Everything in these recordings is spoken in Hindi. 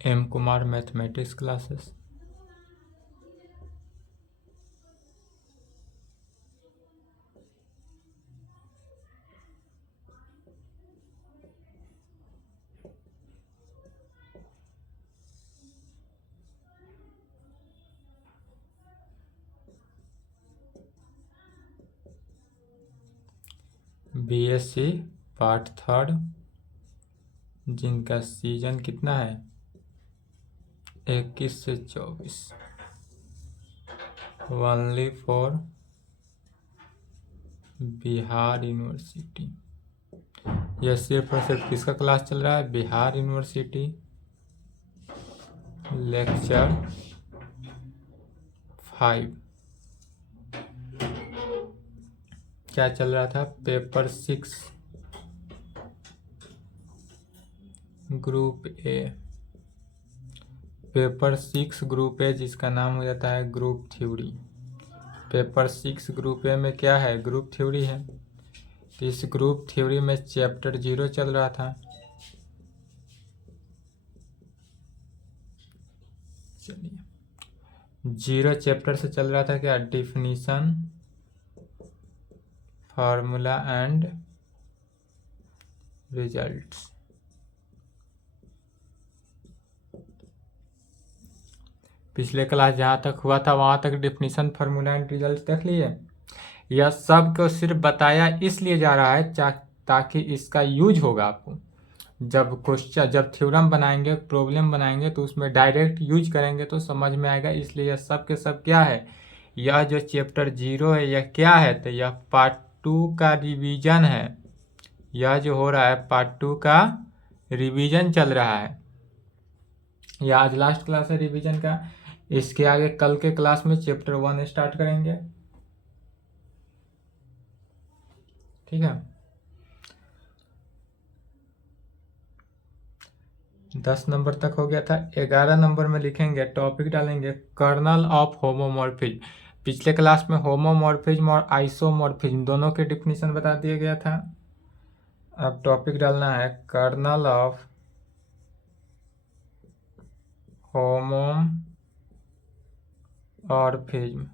M Kumar mathematics classes. BSc part 3 जिनका सीजन कितना है 21 से 24 ओनली फॉर बिहार यूनिवर्सिटी। यह सिर्फ और सिर्फ किसका क्लास चल रहा है बिहार यूनिवर्सिटी लेक्चर 5। क्या चल रहा था paper 6 group A. Paper 6 group A जिसका नाम हो जाता है group theory. Paper 6 group A में क्या है ग्रुप थ्योरी है। तो इस ग्रुप थ्योरी में चैप्टर 0 चल रहा था। चलिए 0 चैप्टर से चल रहा था क्या डिफिनीशन फार्मूला एंड रिजल्ट्स। पिछले क्लास जहाँ तक हुआ था वहाँ तक डिफिनीशन फार्मूला एंड रिजल्ट देख लिए। यह सब को सिर्फ बताया इसलिए जा रहा है ताकि इसका यूज होगा आपको जब क्वेश्चन जब थ्योरम बनाएंगे प्रॉब्लम बनाएंगे तो उसमें डायरेक्ट यूज करेंगे तो समझ में आएगा। इसलिए यह सब के सब क्या है यह जो चैप्टर 0 है यह क्या है तो यह पार्ट 2 का रिवीजन है। यह जो हो रहा है पार्ट 2 का रिवीजन चल रहा है। यह आज लास्ट क्लास है रिवीजन का। इसके आगे कल के क्लास में चैप्टर 1 स्टार्ट करेंगे। ठीक है 10 नंबर तक हो गया था। 11 नंबर में लिखेंगे टॉपिक डालेंगे कर्नल ऑफ होमोमॉर्फिज्म। पिछले क्लास में होमोमॉर्फिज्म और आइसोमॉर्फिज्म दोनों के डिफिनीशन बता दिया गया था। अब टॉपिक डालना है kernel of homomorphism.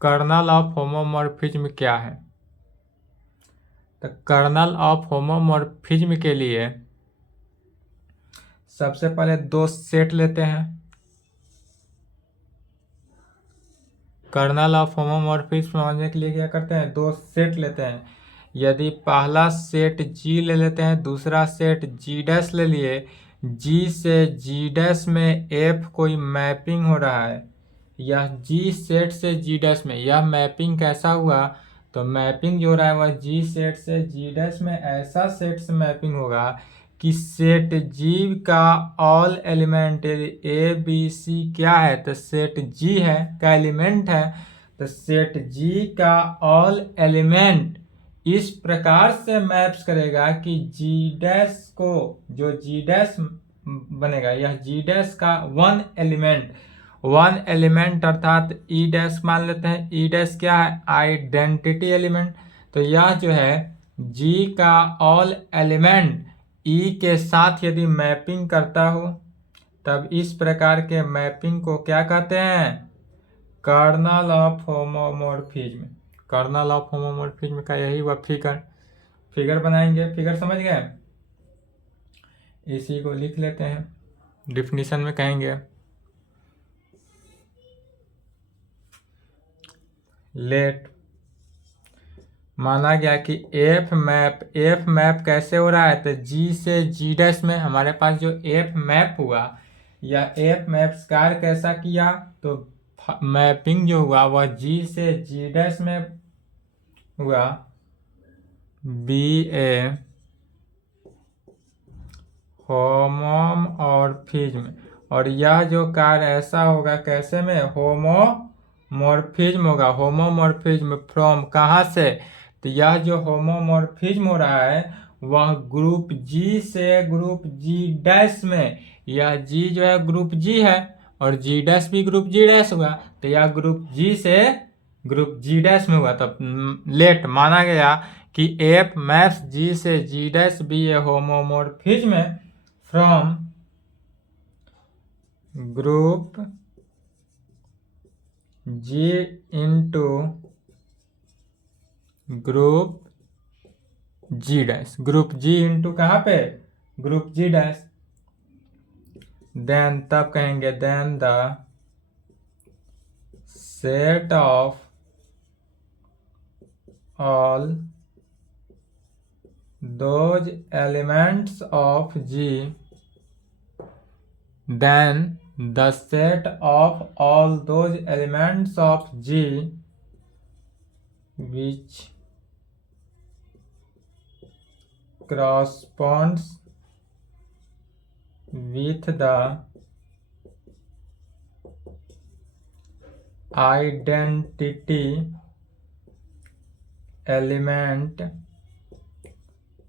Kernel of homomorphism क्या है तो कर्नल ऑफ होमोमॉर्फिज्म के लिए सबसे पहले 2 सेट लेते हैं। कर्नल ऑफ होमोमॉर्फिज्म समझने के लिए क्या करते हैं 2 सेट लेते हैं। यदि पहला सेट G ले लेते हैं दूसरा सेट G' ले लिए G से G' में F कोई मैपिंग हो रहा है यह G सेट से G' में यह मैपिंग कैसा हुआ तो मैपिंग जो हो रहा है वह G सेट से G' में ऐसा सेट से मैपिंग होगा कि सेट G का all element A B C क्या है तो सेट G है का एलिमेंट है तो सेट G का ऑल एलिमेंट इस प्रकार से मैप्स करेगा कि G' को जो G' बनेगा यह G' का वन एलिमेंट अर्थात E' मान लेते हैं। E' क्या है आइडेंटिटी एलिमेंट। तो यह जो है G का ऑल एलिमेंट E के साथ यदि मैपिंग करता हो तब इस प्रकार के मैपिंग को क्या कहते हैं kernel of homomorphism. Kernel of homomorphism का यही वह फिगर बनाएंगे। फिगर समझ गए इसी को लिख लेते हैं। डिफिनीशन में कहेंगे लेट माना गया कि एफ मैप कैसे हो रहा है तो G से G' में हमारे पास जो एफ मैप हुआ या एफ मैप कार्य कैसा किया तो मैपिंग जो हुआ वह G से G' में हुआ BA होमोमॉर्फिज्म। और यह जो कार्य ऐसा होगा कैसे में होमोमॉर्फिज्म होगा। होमोमॉर्फिज्म फ्रॉम कहाँ से तो यह जो होमोमॉर्फिज्म हो रहा है वह ग्रुप G से ग्रुप G' में। यह G जो है ग्रुप G है और G' भी ग्रुप G' हुआ तो यह ग्रुप G से ग्रुप G' में हुआ। तब लेट माना गया कि एफ मैप्स जी से G dash be a homomorphism from group G into group G dash, group G into कहाँ पे, ग्रुप जी डैश। देन तब कहेंगे then the set of all those elements of G, then the set of all those elements of G which corresponds with the identity element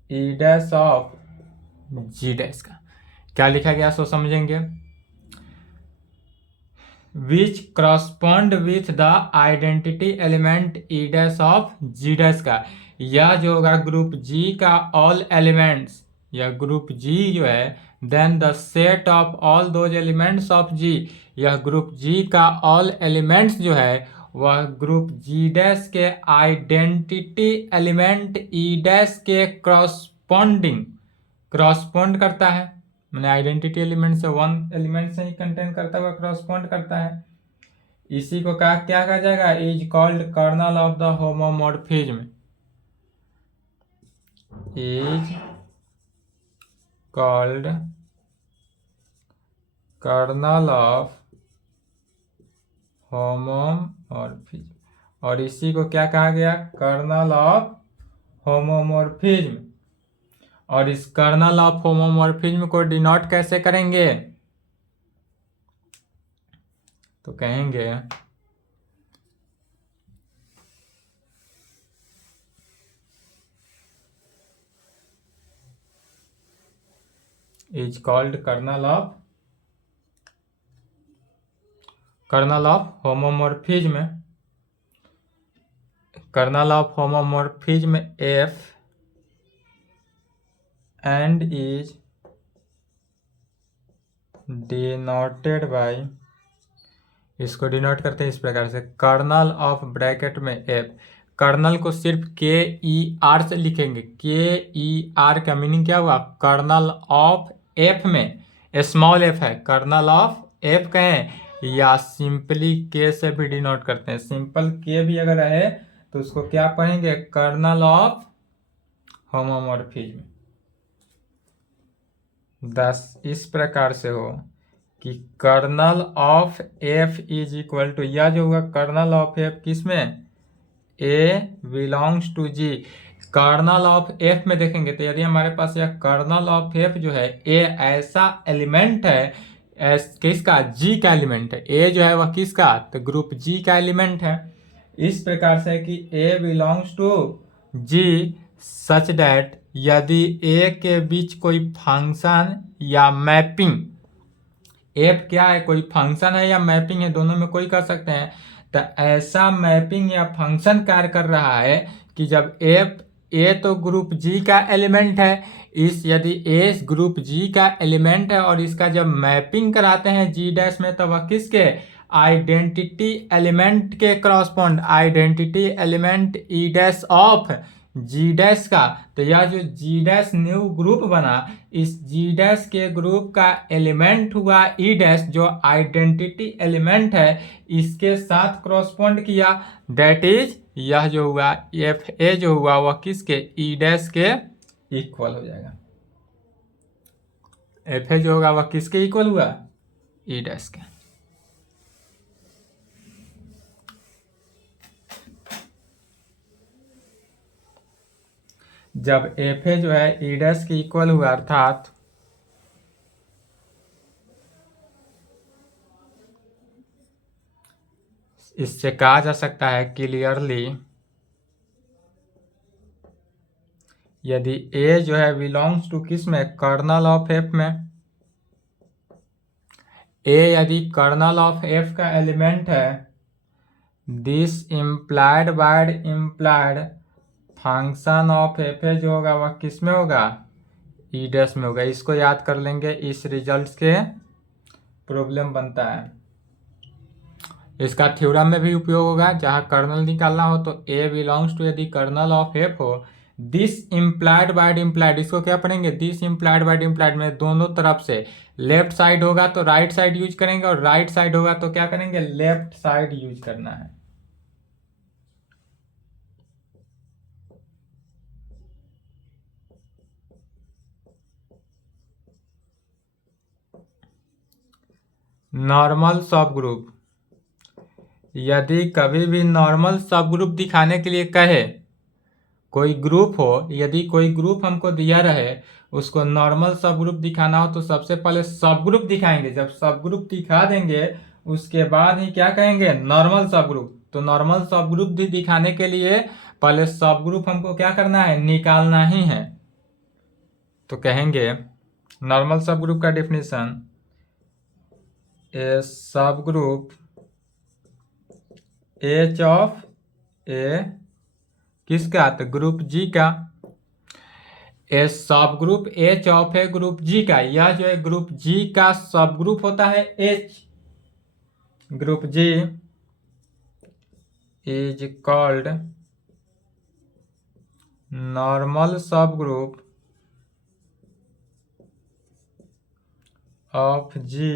E dash of G dash का क्या लिखा गया सो समझेंगे। Which correspond with the identity element E dash of G dash का, यह जो होगा ग्रुप जी का ऑल एलिमेंट्स, यह ग्रुप जी जो है, then the set of all those elements of G, यह ग्रुप जी का ऑल एलिमेंट्स जो है वह ग्रुप जी डैश के आइडेंटिटी एलिमेंट ई डैश के क्रॉसपॉन्ड करता है, मैंने आइडेंटिटी एलिमेंट से वन एलिमेंट से ही कंटेन करता हुआ क्रॉसपॉन्ड करता है। इसी को क्या कहा जाएगा, is called kernel of the homomorphism, is called kernel of homomorphism, और इसी को क्या कहा गया, कर्नल ऑफ होमोमॉर्फिज्म। और इस कर्नल ऑफ होमोमॉर्फिज्म को डिनोट कैसे करेंगे, तो कहेंगे is called kernel of homomorphism, kernel of homomorphism F and is denoted by, इसको डिनोट करते हैं इस प्रकार से, कर्नल ऑफ ब्रैकेट में एफ, कर्नल को सिर्फ के ई आर से लिखेंगे, के ई आर का मीनिंग क्या हुआ, कर्नल ऑफ एफ में स्मॉल एफ है, कर्नल ऑफ एफ कहें या सिंपली के से भी डिनोट करते हैं, सिंपल के भी अगर है तो उसको क्या पढ़ेंगे, कर्नल ऑफ होमोमॉर्फिज्म। दस इस प्रकार से हो कि kernel of F is equal to, यह जो होगा कर्नल ऑफ एफ किस में, A belongs to G, kernel of F में देखेंगे तो यदि हमारे पास यह कर्नल ऑफ एफ जो है ए ऐसा एलिमेंट है, किसका, जी का एलिमेंट है, ए जो है वह किसका, तो ग्रुप जी का एलिमेंट है, इस प्रकार से कि A belongs to G such that यदि ए के बीच कोई फंक्शन या मैपिंग, एफ क्या है, कोई फंक्शन है या मैपिंग है, दोनों में कोई कर सकते हैं, तो ऐसा मैपिंग या फंक्शन कार्य कर रहा है कि जब एफ, ए तो ग्रुप जी का एलिमेंट है, इस यदि ए ग्रुप जी का एलिमेंट है और इसका जब मैपिंग कराते हैं जी डैश में, तो वह किसके, आइडेंटिटी एलिमेंट के correspond, identity element E dash of G dash का, तो यह जो जी डैश न्यू ग्रुप बना, इस जी डैश के ग्रुप का एलिमेंट हुआ ई डैश जो आइडेंटिटी एलिमेंट है, इसके साथ क्रॉसपॉन्ड किया, दैट इज यह जो हुआ एफ ए जो हुआ वह किसके, ई डैश के इक्वल हो जाएगा, एफ ए जो होगा वह किसके इक्वल हुआ, ई डैश के। जब एफ ए जो है ई डैश के इक्वल हुआ, अर्थात इससे कहा जा सकता है क्लियरली, यदि ए जो है बिलोंग्स टू किस में, कर्नल ऑफ एफ में, ए यदि कर्नल ऑफ एफ का एलिमेंट है, this implied by implied function of F जो होगा वह किस में होगा, ई डैश में होगा। इसको याद कर लेंगे, इस रिजल्ट के प्रॉब्लम बनता है। इसका थ्योरम में भी उपयोग होगा, जहां कर्नल निकालना हो तो ए बिलोंग्स टू यदि कर्नल ऑफ एफ हो, दिस इम्प्लाइड बाय इम्प्लाइड, इसको क्या पढ़ेंगे, दिस इम्प्लाइड बाय इम्प्लाइड में दोनों तरफ से, लेफ्ट साइड होगा तो राइट साइड यूज करेंगे और राइट साइड होगा तो क्या करेंगे, लेफ्ट साइड यूज करना है। नॉर्मल सब ग्रुप, यदि कभी भी नॉर्मल सब ग्रुप दिखाने के लिए कहे, कोई ग्रुप हो, यदि कोई ग्रुप हमको दिया रहे, उसको नॉर्मल सब ग्रुप दिखाना हो तो सबसे पहले सब ग्रुप दिखाएंगे। जब सब ग्रुप दिखा देंगे उसके बाद ही क्या कहेंगे, नॉर्मल सब ग्रुप। तो नॉर्मल सब ग्रुप भी दिखाने के लिए पहले सब ग्रुप हमको क्या करना है, निकालना ही है। तो कहेंगे नॉर्मल सब ग्रुप का डेफिनेशन, ए सब ग्रुप एच ऑफ ए किसका, तो ग्रुप जी का। ए सब group H of a group G का, यह जो है ग्रुप जी का सब ग्रुप होता है H. Group G is called normal सब ग्रुप ऑफ जी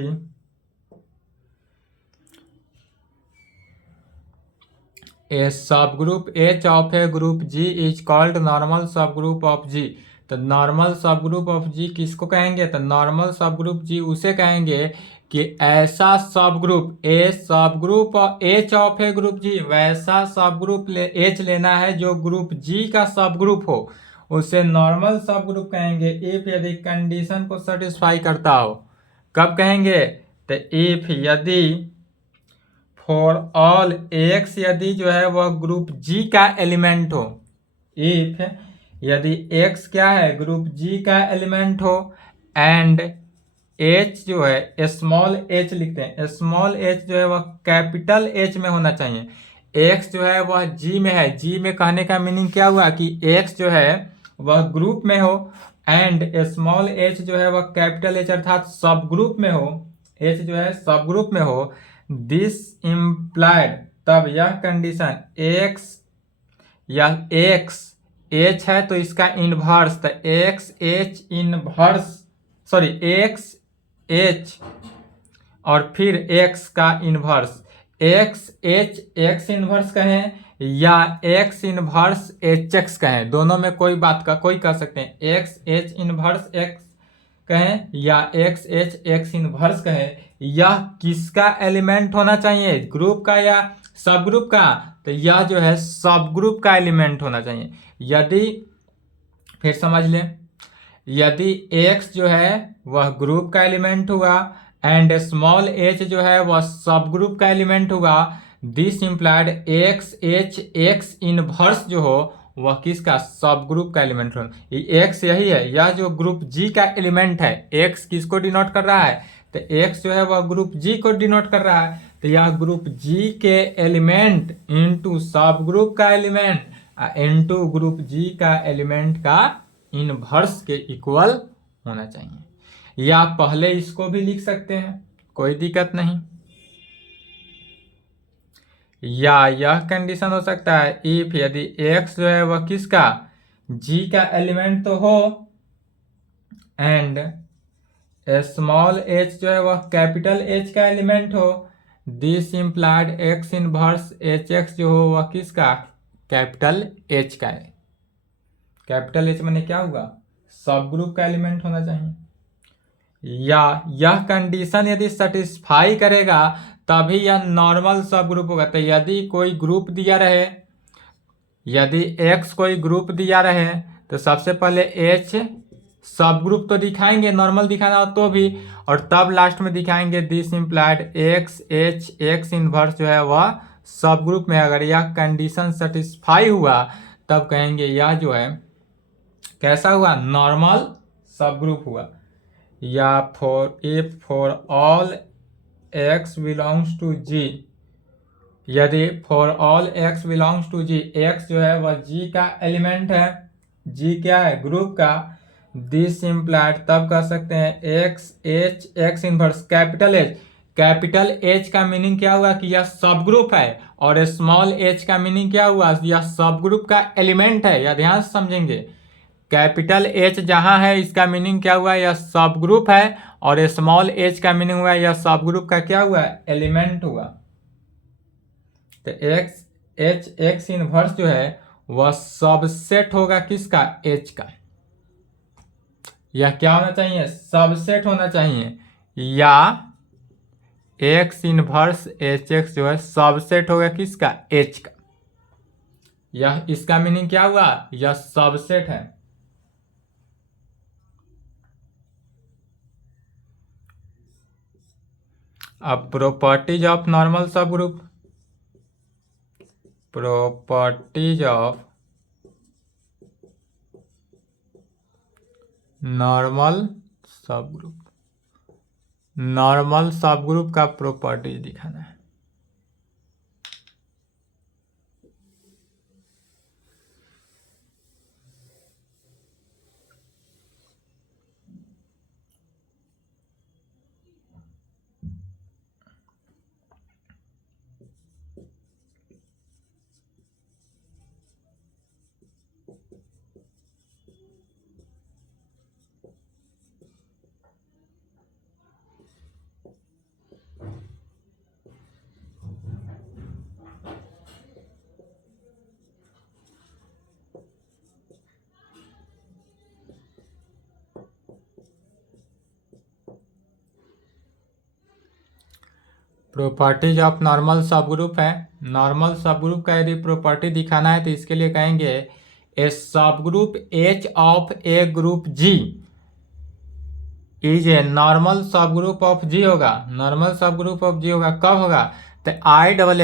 ए सब group H of a group G is called normal सब ग्रुप ऑफ जी। तो नॉर्मल सब ग्रुप ऑफ जी किसको कहेंगे, तो नॉर्मल सब ग्रुप जी उसे कहेंगे कि ऐसा सब ग्रुप, ए सब group H of a group G, वैसा सब ग्रुप एच लेना है जो ग्रुप जी का सब ग्रुप हो, उसे नॉर्मल सब ग्रुप कहेंगे। इफ यदि कंडीशन को सेटिस्फाई करता हो, कब कहेंगे, तो इफ यदि फॉर ऑल एक्स, यदि जो है वह ग्रुप जी का एलिमेंट हो, इफ यदि एक्स क्या है, ग्रुप जी का एलिमेंट हो, एंड एच जो है स्मॉल एच लिखते हैं, स्मॉल एच जो है वह कैपिटल एच में होना चाहिए। एक्स जो है वह जी में है, जी में कहने का मीनिंग क्या हुआ कि एक्स जो है वह ग्रुप में हो, एंड स्मॉल एच जो है वह कैपिटल एच अर्थात सब ग्रुप में हो, एच जो है सब ग्रुप में हो। दिस इम्प्लाइड, तब यह कंडीशन एक्स या एक्स एच है तो इसका इनवर्स, तो x H inverse, sorry x H और फिर एक्स का inverse, x H x inverse कहें या एक्स इनवर्स एच एक्स कहें, दोनों में कोई बात का कोई कह सकते हैं। एक्स एच इनवर्स एक्स कहें या एक्स एच एक्स इनवर्स कहें, यह किसका एलिमेंट होना चाहिए, ग्रुप का या सब ग्रुप का, तो यह जो है सब ग्रुप का एलिमेंट होना चाहिए। यदि फिर समझ लें, यदि x जो है वह ग्रुप का एलिमेंट हुआ एंड स्मॉल h जो है वह सब ग्रुप का एलिमेंट हुआ, this implied x H x inverse जो हो वह किसका, सब ग्रुप का एलिमेंट हो। x यही है, यह जो ग्रुप g का एलिमेंट है, x किसको डिनोट कर रहा है, तो x जो है वह ग्रुप g को डिनोट कर रहा है। तो यह ग्रुप g के एलिमेंट इनटू सब ग्रुप का एलिमेंट इनटू ग्रुप g का एलिमेंट का इनवर्स के इक्वल होना चाहिए। या पहले इसको भी लिख सकते हैं, कोई दिक्कत नहीं। या यह कंडीशन हो सकता है, इफ यदि x जो है वह किसका, g का एलिमेंट तो हो, एंड स्मॉल h जो है वह कैपिटल H का एलिमेंट हो, this implied x inverse H x जो हो वह किसका, कैपिटल H का है। कैपिटल H माने क्या हुआ, सब ग्रुप का एलिमेंट होना चाहिए। या यह कंडीशन यदि सेटिस्फाई करेगा तभी यह नॉर्मल सब ग्रुप होगा। तो यदि कोई ग्रुप दिया रहे, यदि x कोई ग्रुप दिया रहे तो सबसे पहले h सब ग्रुप तो दिखाएंगे, नॉर्मल दिखाना हो तो भी, और तब लास्ट में दिखाएंगे this implied x H x inverse जो है वह सब ग्रुप में। अगर यह कंडीशन सेटिस्फाई हुआ तब कहेंगे यह जो है कैसा हुआ, नॉर्मल सब ग्रुप हुआ। या for if for all x belongs to g, यदि for all X belongs to G, X जो है वह जी का एलिमेंट है, जी क्या है, ग्रुप का, दिस इम्प्लाइड, तब कह सकते हैं x H x inverse capital H. Capital H का मीनिंग क्या हुआ कि यह सब ग्रुप है, और स्मॉल एच का मीनिंग क्या हुआ, यह सब ग्रुप का एलिमेंट है। यह ध्यान से समझेंगे, कैपिटल एच जहां है इसका मीनिंग क्या हुआ, यह सब ग्रुप है, और स्मॉल एच का मीनिंग हुआ यह सब ग्रुप का क्या हुआ, एलिमेंट हुआ। तो एक्स एच एक्स इनवर्स जो है वह सबसेट होगा किसका, एच का। यह क्या होना चाहिए, सबसेट होना चाहिए, या एक्स इनवर्स एच एक्स जो है सबसेट होगा किसका, एच का। यह इसका मीनिंग क्या हुआ, यह सबसेट है। अब प्रॉपर्टीज ऑफ नॉर्मल सब ग्रुप, प्रॉपर्टीज ऑफ नॉर्मल सब ग्रुप, नॉर्मल सब ग्रुप का प्रॉपर्टीज दिखाना है। प्रॉपर्टीज ऑफ नॉर्मल सब ग्रुप है। नॉर्मल सब ग्रुप का यदि प्रॉपर्टी दिखाना है तो इसके लिए कहेंगे ए सब group H of a group G is a normal सब ग्रुप ऑफ जी होगा। नॉर्मल सब ग्रुप ऑफ जी होगा कब होगा, तो आई डबल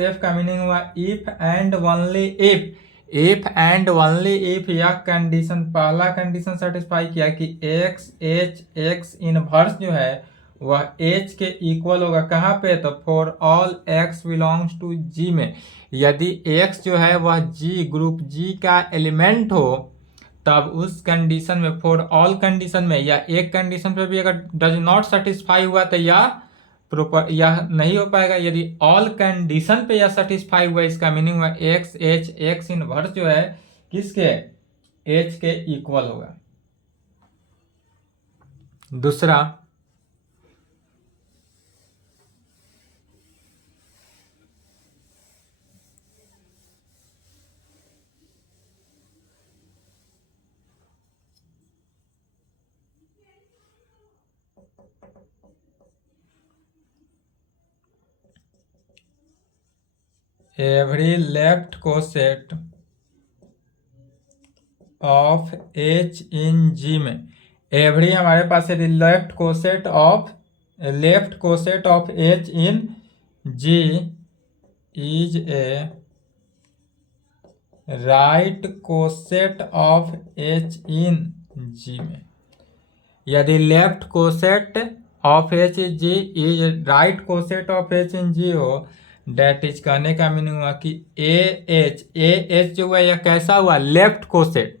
एफ का मीनिंग हुआ if and only if and only if. यह कंडीशन, पहला कंडीशन सेटिस्फाई किया कि एक्स एच एक्स इनवर्स जो है वह एच के इक्वल होगा, कहाँ पे, तो for all X belongs to G में। यदि एक्स जो है वह जी ग्रुप जी का एलिमेंट हो तब उस कंडीशन में, फॉर ऑल कंडीशन में, या एक कंडीशन पे भी अगर डज नॉट सेटिस्फाई हुआ तो यह नहीं हो पाएगा। यदि ऑल कंडीशन पे यह सेटिस्फाई हुआ, इसका मीनिंग हुआ एक्स एच एक्स इनवर्स जो है किसके, एच के इक्वल होगा। दूसरा, every left coset of H in G में, एवरी हमारे पास है left coset of H in G is a right coset of H in G में। यदि left coset of H G is right coset of H in G हो, डेट इज, कहने का मीनिंग हुआ कि ए एच जो हुआ यह कैसा हुआ, left coset.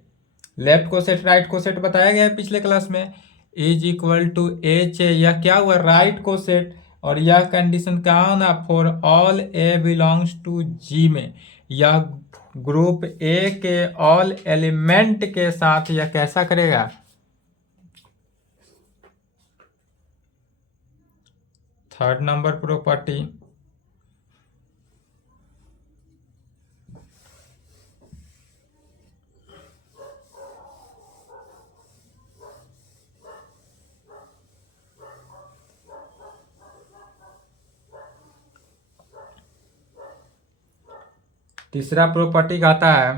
Left coset right coset बताया गया है पिछले क्लास में, is equal to H A, यह क्या हुआ, राइट कोसेट। और यह कंडीशन कहाँ होना, for all A belongs to G में। यह ग्रुप ए के ऑल एलिमेंट के साथ यह कैसा करेगा, थर्ड नंबर प्रॉपर्टी। तीसरा प्रॉपर्टी कहता है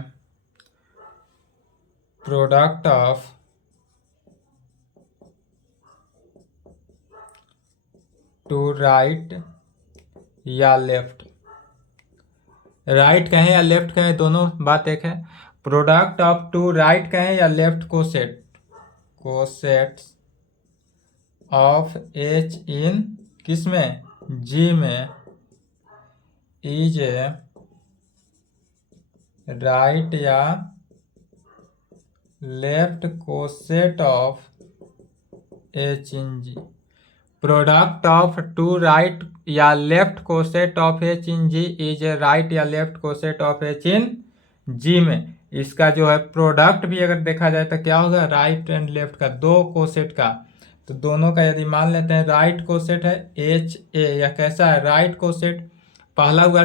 प्रोडक्ट ऑफ टू राइट या लेफ्ट, राइट कहें या लेफ्ट कहें दोनों बात एक है। प्रोडक्ट ऑफ टू राइट कहें या left cosets of H in किस में, जी में, इज ए राइट या left coset of H in G. Product of two right या left coset of H in G is a right या left coset of H in G में इसका जो है प्रोडक्ट भी अगर देखा जाए तो क्या होगा, राइट एंड लेफ्ट का, दो कोसेट का। तो दोनों का यदि मान लेते हैं राइट कोसेट है एच ए, या कैसा है राइट कोसेट, पहला हुआ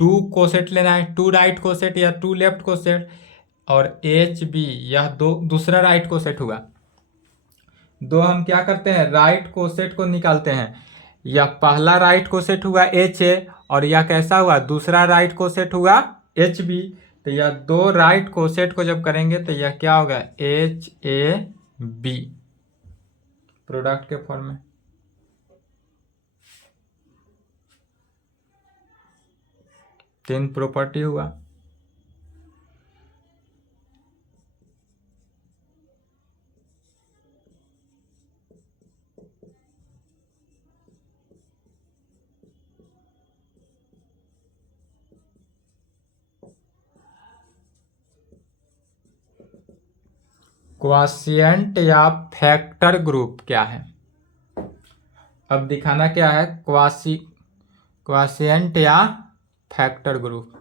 टू कोसेट लेना है, टू राइट कोसेट या टू लेफ्ट कोसेट, और एच बी यह दो दूसरा राइट कोसेट हुआ। दो हम क्या करते हैं राइट कोसेट को निकालते हैं, या पहला राइट कोसेट हुआ एच ए और यह कैसा हुआ दूसरा राइट कोसेट हुआ एच बी। तो यह दो राइट कोसेट को जब करेंगे तो यह क्या होगा एच ए बी प्रोडक्ट के फॉर्म में। तीन प्रॉपर्टी हुआ। क्वॉशिएंट या फैक्टर ग्रुप क्या है, अब दिखाना क्या है क्वॉशिएंट या फैक्टर ग्रुप।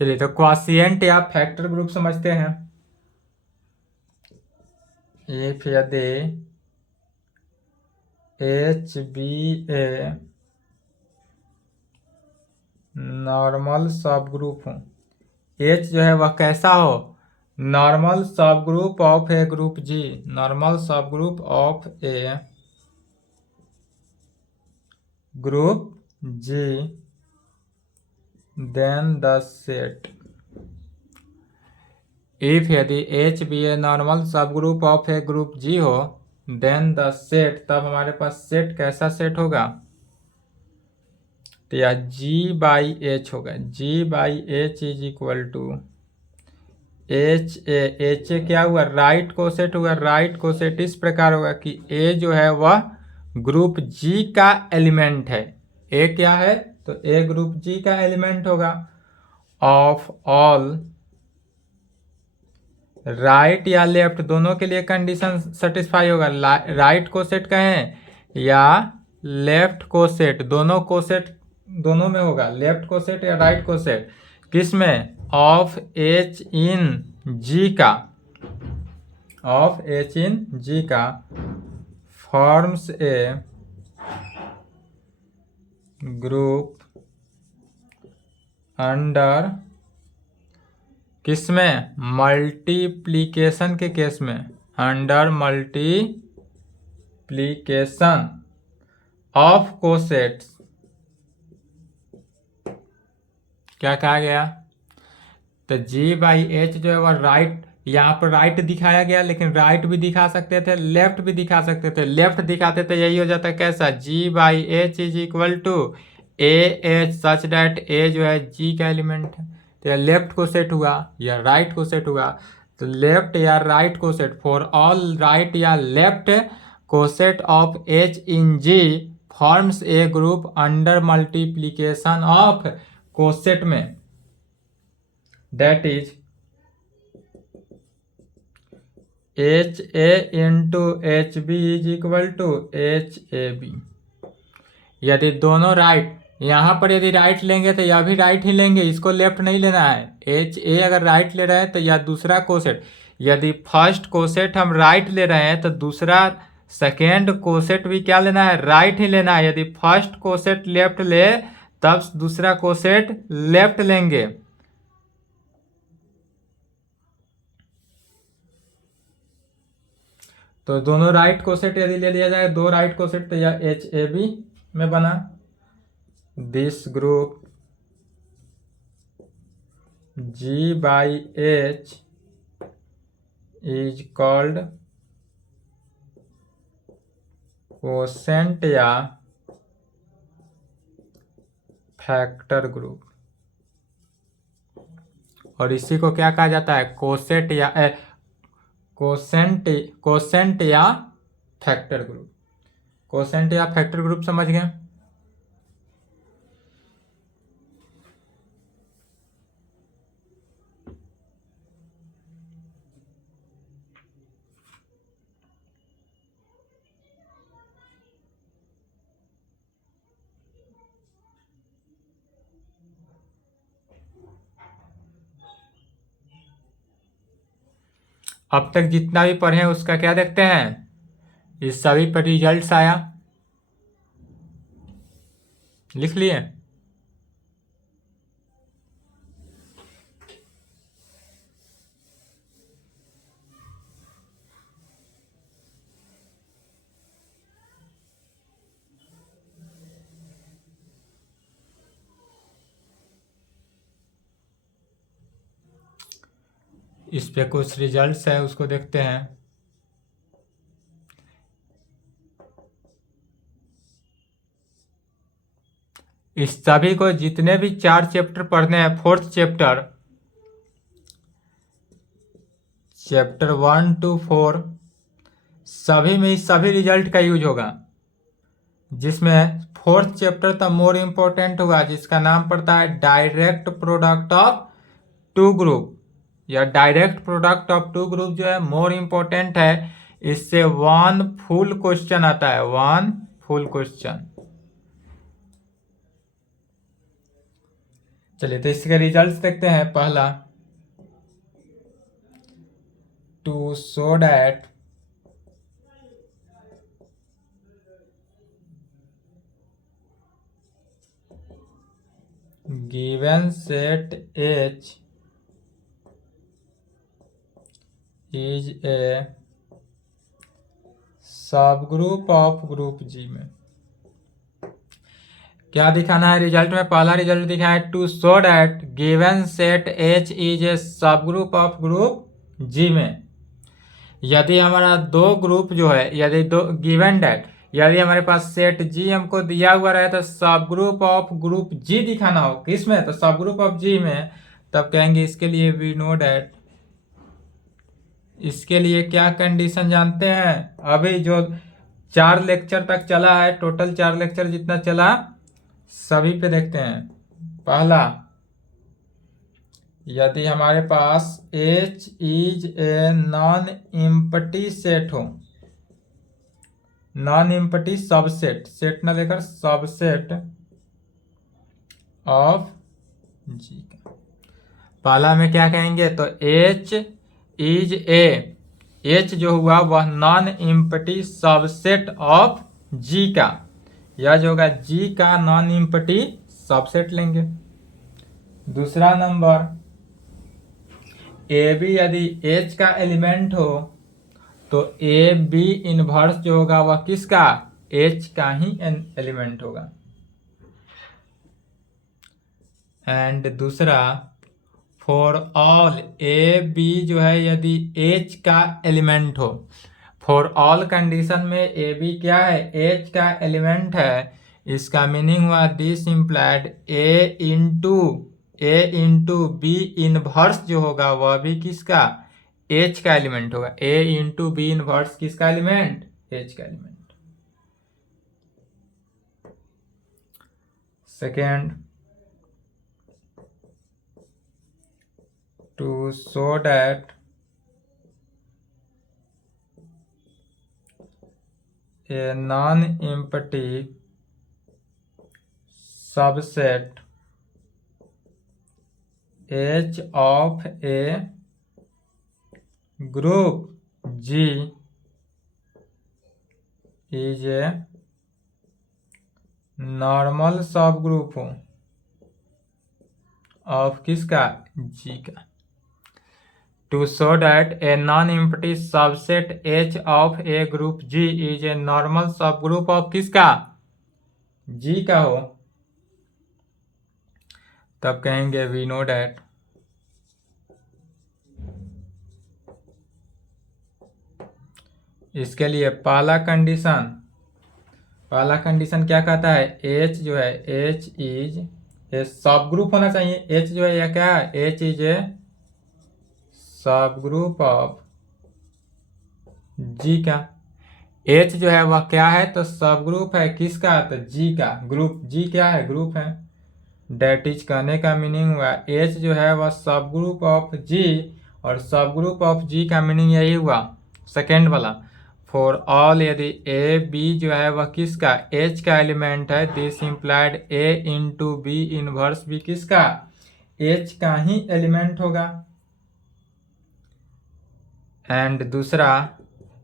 चलिए तो क्वॉशिएंट या फैक्टर ग्रुप समझते हैं। इफ यदि एच बी ए नॉर्मल सब ग्रुप हो, एच जो है वह कैसा हो नॉर्मल सब group of a group G, normal सब group of a group G, then the set if यदि एच बी ए नॉर्मल सब group of a group G हो, देन द सेट, तब हमारे पास सेट कैसा सेट होगा, तो यह जी बाई एच होगा। G by H is equal to H A क्या हुआ राइट कोसेट हुआ, राइट कोसेट इस प्रकार होगा कि ए जो है वह ग्रुप जी का एलिमेंट है, ए क्या है तो ए ग्रुप जी का एलिमेंट होगा, ऑफ ऑल राइट या लेफ्ट दोनों के लिए कंडीशन सेटिस्फाई होगा, राइट कोसेट कहें या लेफ्ट कोसेट, दोनों कोसेट दोनों में होगा, लेफ्ट कोसेट या राइट कोसेट, किस में ऑफ एच इन जी का, ऑफ एच इन जी का फॉर्म्स ए ग्रुप अंडर किस में मल्टीप्लीकेशन के केस में, अंडर मल्टीप्लीकेशन ऑफ कोसेट्स, क्या कहा गया तो जी बाई एच जो है वह राइट, यहाँ पर राइट दिखाया गया लेकिन राइट भी दिखा सकते थे लेफ्ट भी दिखा सकते थे, लेफ्ट दिखाते तो यही हो जाता है कैसा G by H is equal to A H such that A जो है जी का एलिमेंट है, तो यह लेफ्ट को सेट हुआ या राइट को सेट हुआ, तो लेफ्ट या right coset for all right या left coset of H in G forms a group under multiplication of coset में, that is H A into H B is equal to H A B. यदि दोनों राइट, यहाँ पर यदि राइट लेंगे तो यह भी राइट ही लेंगे, इसको लेफ्ट नहीं लेना है, एच ए अगर राइट ले रहे हैं तो यह दूसरा कोसेट, यदि फर्स्ट कोसेट हम राइट ले रहे हैं तो दूसरा सेकेंड कोसेट भी क्या लेना है राइट ही लेना है, यदि फर्स्ट कोसेट लेफ्ट ले तब दूसरा कोसेट लेफ्ट लेंगे। तो दोनों राइट कोसेट यदि ले लिया जाए, दो राइट कोसेट, तो यह एच ए बी में बना, this group G by H is called quotient या फैक्टर ग्रुप। और इसी को क्या कहा जाता है? कोसेंट या फैक्टर ग्रुप। कोसेंट या फैक्टर ग्रुप समझ गए। अब तक जितना भी पढ़े उसका क्या देखते हैं? इस सभी पर रिजल्ट्स आया, लिख लिए। इस पे कुछ रिजल्ट्स है, उसको देखते हैं। इस सभी को जितने भी 4 चैप्टर पढ़ने हैं, 4th चैप्टर, चैप्टर 1 to 4, सभी में इस सभी रिजल्ट का यूज होगा। जिसमें 4th चैप्टर तो मोर इम्पोर्टेंट होगा, जिसका नाम पड़ता है direct product of two group. या direct product of two group जो है मोर इम्पोर्टेंट है। इससे 1 फुल क्वेश्चन आता है, 1 फुल क्वेश्चन। चलिए तो इसके रिजल्ट्स देखते हैं। पहला, to show that given set H is a सब ग्रुप ऑफ ग्रुप G में क्या दिखाना है रिजल्ट में? पहला रिजल्ट दिखा है to show that given set H is a सब ग्रुप ऑफ ग्रुप G में। यदि हमारा दो ग्रुप जो है, यदि दो गिवन दैट, यदि हमारे पास सेट G हमको दिया हुआ रहे तो सब ग्रुप ऑफ ग्रुप G दिखाना हो। किसमें? तो सब ग्रुप ऑफ G में। तब कहेंगे इसके लिए वी नो दैट, इसके लिए क्या कंडीशन जानते हैं? अभी जो 4 लेक्चर तक चला है, टोटल 4 लेक्चर जितना चला, सभी पे देखते हैं। पहला, यदि हमारे पास H is A non empty set हो, नॉन इम्पटी सबसेट, सेट ना लेकर सबसेट ऑफ G का, पहला में क्या कहेंगे? तो H इज ए, H जो हुआ वह non empty subset of G का, यह जो होगा G का नॉन इम्पटी सबसेट लेंगे। दूसरा नंबर, AB यदि H का एलिमेंट हो तो AB इनवर्स जो होगा वह किसका? H का ही एलिमेंट होगा। एंड दूसरा, फॉर ऑल AB जो है यदि H का एलिमेंट हो, फॉर ऑल कंडीशन में AB क्या है? H का एलिमेंट है। इसका मीनिंग हुआ this implied A into B inverse जो होगा वह भी किसका? H का एलिमेंट होगा। A इंटू B इनवर्स किसका एलिमेंट? H का element. Second, to show that a non empty subset H of a group G is a normal सब ग्रुप हो ऑफ किसका? G का। To show that a non empty subset H of a group G is a normal सब ग्रुप ऑफ किसका? G का हो, तब कहेंगे वी नो दैट इसके लिए पहला कंडीशन क्या कहता है, एच जो है एच इज ए सब ग्रुप होना चाहिए। एच जो है यह क्या है, एच इज ए सब ग्रुप ऑफ जी का। एच जो है वह क्या है, तो सब ग्रुप है किसका, तो जी का। ग्रुप जी क्या है, ग्रुप है। डेट इज कहने का मीनिंग हुआ एच जो है वह सब ग्रुप ऑफ जी, और सब ग्रुप ऑफ जी का मीनिंग यही हुआ सेकेंड वाला। फॉर ऑल यदि ए बी जो है वह किसका, एच का एलिमेंट है, this implied A into B inverse भी किसका, एच का ही एलिमेंट होगा। एंड दूसरा,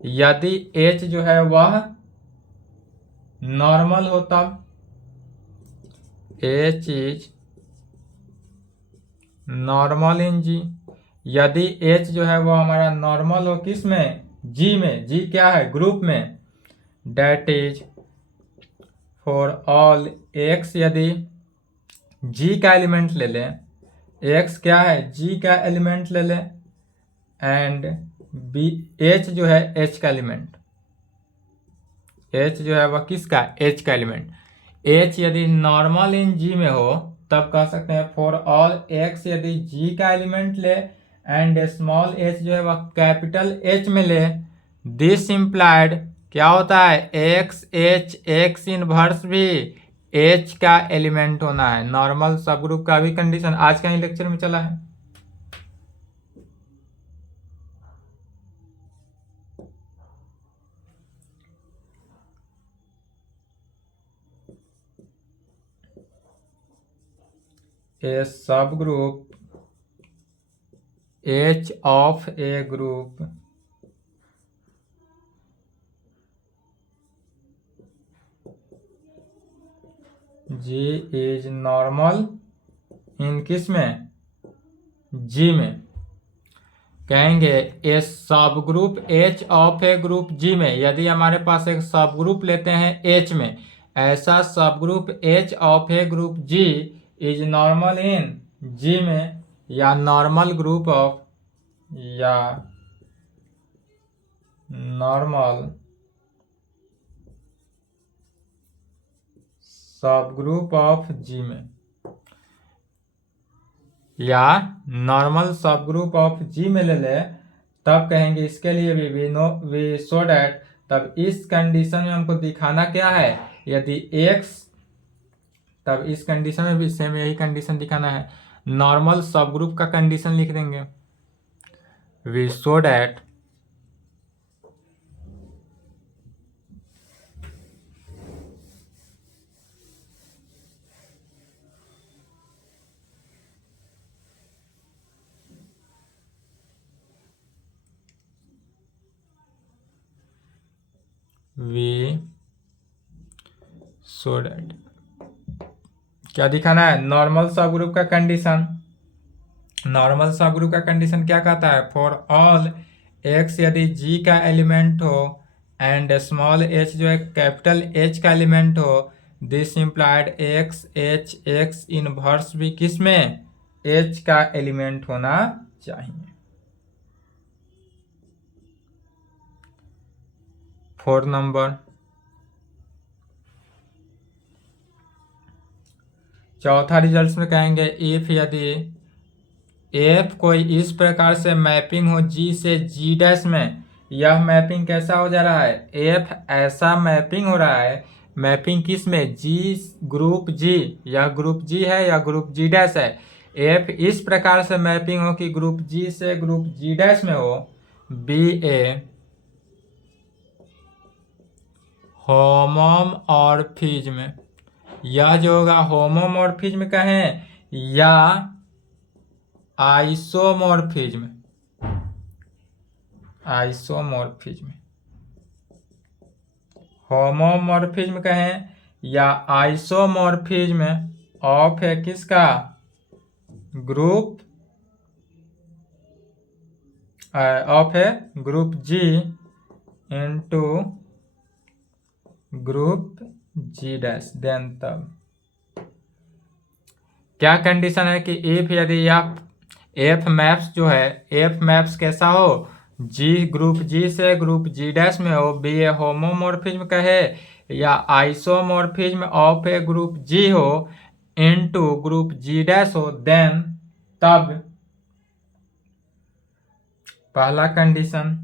यदि एच जो है वह नॉर्मल हो तब एच इज नॉर्मल इन जी। यदि एच जो है वो हमारा नॉर्मल हो किस में, जी में। जी क्या है, ग्रुप में। That is for all X, यदि जी का एलिमेंट ले लें, एक्स क्या है, जी का एलिमेंट ले लें, एंड बी एच जो है एच का एलिमेंट, एच जो है वह किसका, एच का एलिमेंट। एच यदि नॉर्मल इन जी में हो तब कह सकते हैं फॉर ऑल एक्स यदि जी का एलिमेंट ले एंड स्मॉल एच जो है वह कैपिटल एच में ले, दिस इम्प्लाइड क्या होता है, एक्स एच एक्स इनवर्स भी एच का एलिमेंट होना है। नॉर्मल सब ग्रुप का भी कंडीशन आज का ही लेक्चर में चला है। ए सब group H of a group G is normal in किस में, जी में। कहेंगे ए सब group H of a group G में, यदि हमारे पास एक सब ग्रुप लेते हैं एच में, ऐसा सब group H of a group G is normal in G में, या नॉर्मल ग्रुप ऑफ, या नॉर्मल सब ग्रुप ऑफ जी में, या नॉर्मल सब ग्रुप ऑफ जी में ले ले, तब कहेंगे इसके लिए भी वी सो डैट, तब इस कंडीशन में हमको दिखाना क्या है, यदि एक्स, तब इस कंडीशन में भी सेम यही कंडीशन दिखाना है। नॉर्मल सब ग्रुप का कंडीशन लिख देंगे, we show that we show that क्या दिखाना है, नॉर्मल सब ग्रुप का कंडीशन। नॉर्मल सब ग्रुप का कंडीशन क्या कहता है, फॉर ऑल एक्स यदि जी का एलिमेंट हो एंड स्मॉल एच जो है कैपिटल एच का एलिमेंट हो, this implied x H x inverse भी किस में, एच का एलिमेंट होना चाहिए। फोर्थ नंबर, चौथा रिजल्ट में कहेंगे इफ यदि एफ कोई इस प्रकार से मैपिंग हो जी से जी डैश में, यह मैपिंग कैसा हो जा रहा है, एफ ऐसा मैपिंग हो रहा है, मैपिंग किस में, जी ग्रुप जी, यह ग्रुप जी है या ग्रुप जी डैश है। एफ इस प्रकार से मैपिंग हो कि ग्रुप जी से ग्रुप जी डैश में हो, बी ए होमोमॉर्फिज्म, यह जो होगा होमोमॉर्फिज्म कहें या आइसोमॉर्फिज्म, आइसोमॉर्फिज्म, होमोमॉर्फिज्म कहें या आइसोमॉर्फिज्म ऑफ है किसका, ग्रुप ऑफ है ग्रुप जी into group G dash. Then तब क्या कंडीशन है कि इफ यदि एफ मैप्स जो है, एफ मैप्स कैसा हो, जी ग्रुप जी से ग्रुप जी डैश में हो, बी ए होमोमॉर्फिज्म कहे या isomorphism of a group G हो इनटू ग्रुप जी डैश हो, देन तब पहला condition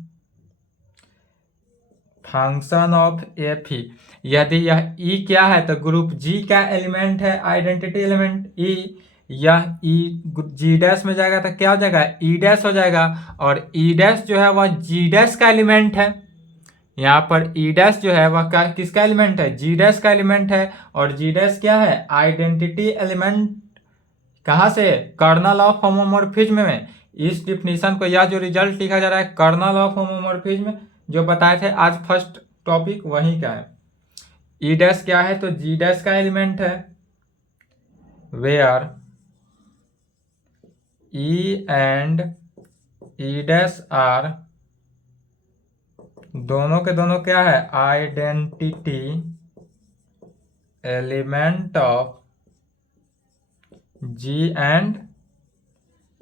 function of F E, यदि यह ई क्या है तो ग्रुप जी का एलिमेंट है, आइडेंटिटी एलिमेंट ई, यह ई जी डैश में जाएगा तो क्या हो जाएगा, ई डैश हो जाएगा, और ई डैश जो है वह जी डैश का एलिमेंट है। यहाँ पर ई डैश जो है वह किसका एलिमेंट है, जी डैश का एलिमेंट है, और जी डैश क्या है, आइडेंटिटी एलिमेंट। कहाँ से, कर्नल ऑफ होमोमॉर्फिज्म में। इस डिफिनीशन को, यह जो रिजल्ट लिखा जा रहा है कर्नल ऑफ होमोमॉर्फिज्म जो बताए थे आज फर्स्ट टॉपिक वहीं का है। ई डैश क्या है तो जी डैश का एलिमेंट है, where E and E dash are दोनों के दोनों क्या है, identity element of G and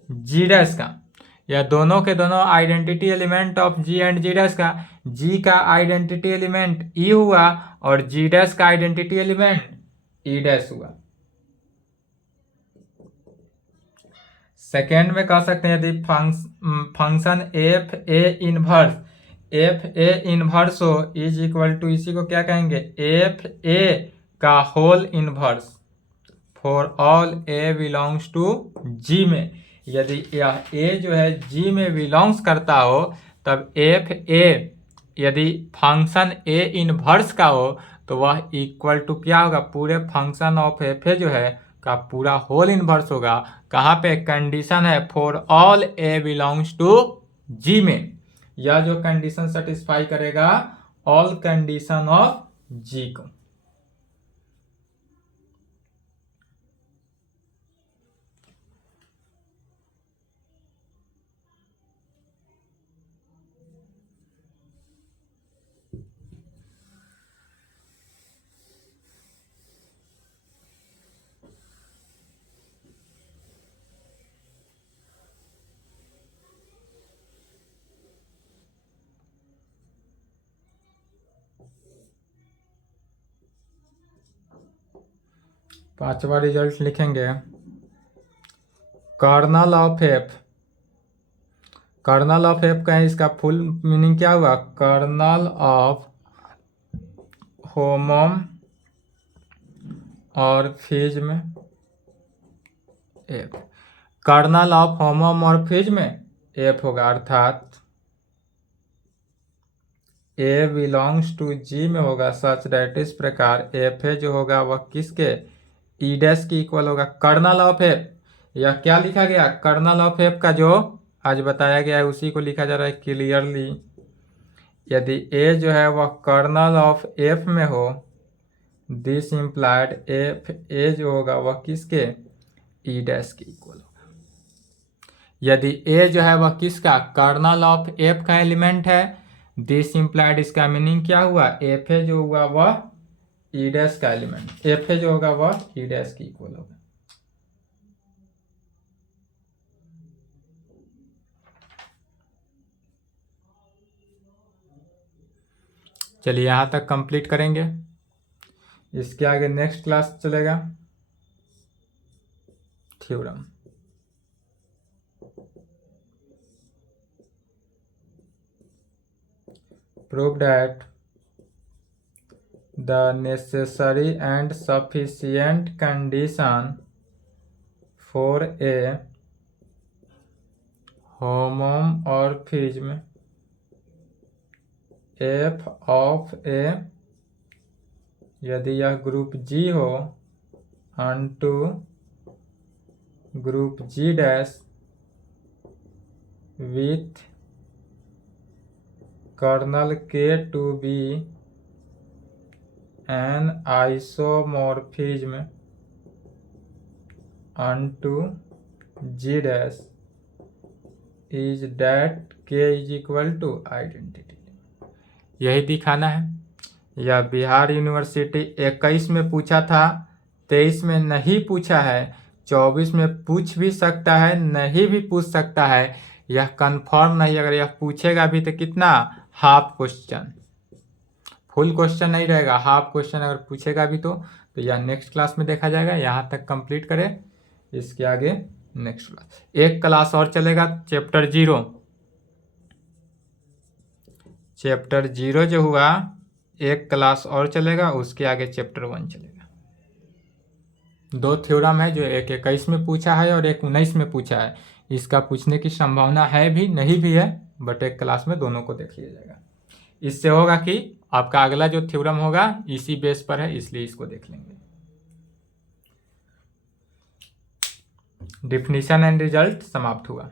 G dash का, या दोनों के दोनों identity element of G and G dash का। जी का आइडेंटिटी एलिमेंट ई हुआ और जी डैश का आइडेंटिटी एलिमेंट ई डैश हुआ। सेकेंड में कह सकते हैं यदि फंक्शन एफ ए इनवर्स हो इज इक्वल टू, इसी को क्या कहेंगे, एफ ए का whole inverse for all A belongs to G में। यदि यह ए जो है जी में बिलोंग्स करता हो तब एफ ए यदि फंक्शन ए इनवर्स का हो तो वह इक्वल टू क्या होगा, पूरे फंक्शन ऑफ एफ ए जो है का पूरा होल इनवर्स होगा। कहाँ पे, कंडीशन है for all A belongs to G में। यह जो कंडीशन सेटिस्फाई करेगा ऑल कंडीशन ऑफ जी को। पांचवा रिजल्ट लिखेंगे, kernel of F. Kernel of F का है, इसका फुल मीनिंग क्या हुआ, kernel of homomorphism F. Kernel of homomorphism F होगा, अर्थात ए बिलोंग्स टू जी में होगा सच दैट इस प्रकार एफ ए जो होगा वह किसके, ई डैश की इक्वल होगा। कर्नल ऑफ एफ, यह क्या लिखा गया, कर्नल ऑफ एफ का जो आज बताया गया है उसी को लिखा जा रहा है क्लियरली। यदि ए जो है वह कर्नल ऑफ एफ में हो, दिस इम्प्लाइड एफ ए जो होगा वह किसके, ई डैश के इक्वल होगा। यदि ए जो है वह किसका, कर्नल ऑफ एफ का एलिमेंट है, दिस इम्प्लाइड इसका मीनिंग क्या हुआ, एफ ए जो हुआ वह ई डैश का एलिमेंट, एफ ए जो होगा वह ई डैश की इक्वल होगा। चलिए यहाँ तक कंप्लीट करेंगे, इसके आगे नेक्स्ट क्लास चलेगा theorem. Prove that the necessary and sufficient condition for a homomorphism f of a, यदि यह ग्रुप G हो onto group G dash with kernel K to be an isomorphism onto G dash is that K is equal to identity। यही दिखाना है। यह बिहार यूनिवर्सिटी 21 में पूछा था, 23 में नहीं पूछा है, 24 में पूछ भी सकता है, नहीं भी पूछ सकता है, यह कंफर्म नहीं, अगर यह पूछेगा भी तो कितना, हाफ क्वेश्चन, फुल क्वेश्चन नहीं रहेगा, हाफ क्वेश्चन अगर पूछेगा भी तो यह नेक्स्ट क्लास में देखा जाएगा। यहाँ तक कंप्लीट करें, इसके आगे नेक्स्ट क्लास, एक क्लास और चलेगा। चैप्टर 0 जो हुआ एक क्लास और चलेगा, उसके आगे चैप्टर 1 चलेगा। 2 थ्योरम है जो एक 21 में पूछा है और एक 19 में पूछा है। इसका पूछने की संभावना है भी, नहीं भी है, बट एक क्लास में दोनों को देख लिया जाएगा। इससे होगा कि आपका अगला जो थ्योरम होगा इसी बेस पर है, इसलिए इसको देख लेंगे। डिफिनीशन एंड रिजल्ट समाप्त हुआ।